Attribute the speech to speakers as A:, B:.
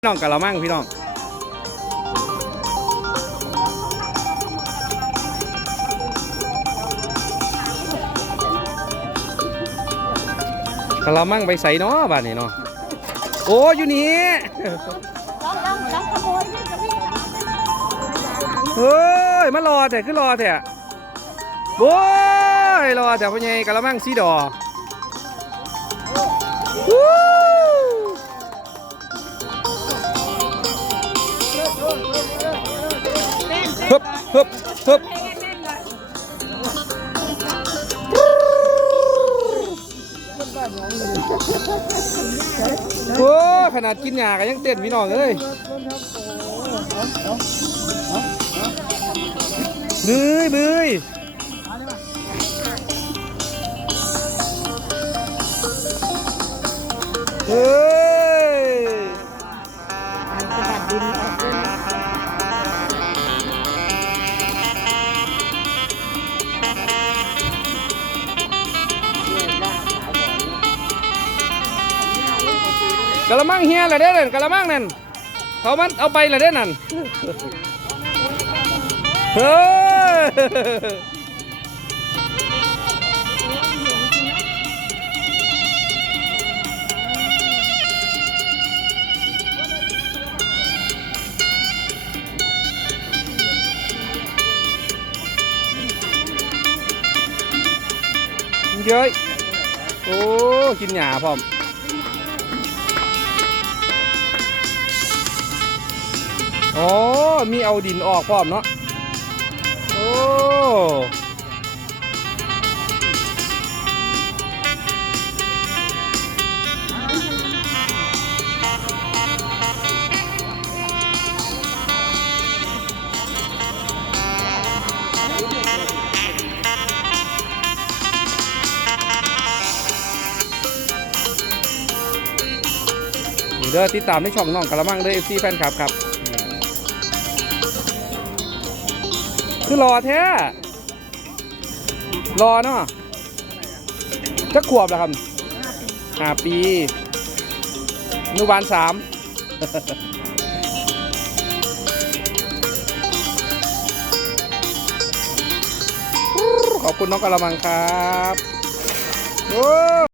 A: พี่น้องกะละมังพี่น้อง กะละมั่งไปใส่เนาะบ้านนี้เนาะ โอ้อยู่นี่เฮ้ยมารอแต่คือรอแต่โว้ยรอแต่พ่อใหญ่กะละมังสีดอ ฮึบฮึบฮึบโอ้ขนาดกินหยาก็ยังเต้นพี่น้องเอ้ยมือมือเฮ้ย กะละมังเฮียละเด้นั่นกะละมังนั่นเขามันเอาไปละเด้นั่นเฮ้ยเย้ยโอ้กินหญ้าพร้อม อ๋อ มีเอาดินออกพร้อมเนาะ โอ้ นี่เด้อติดตามในช่องน้องกะละมังเด้อ FC แฟนคลับครับ คือรอแท้รอเนาะจะขวบแล้วครับห้าปีนุบาลสามขอบคุณน้องกะละมังครับโอ้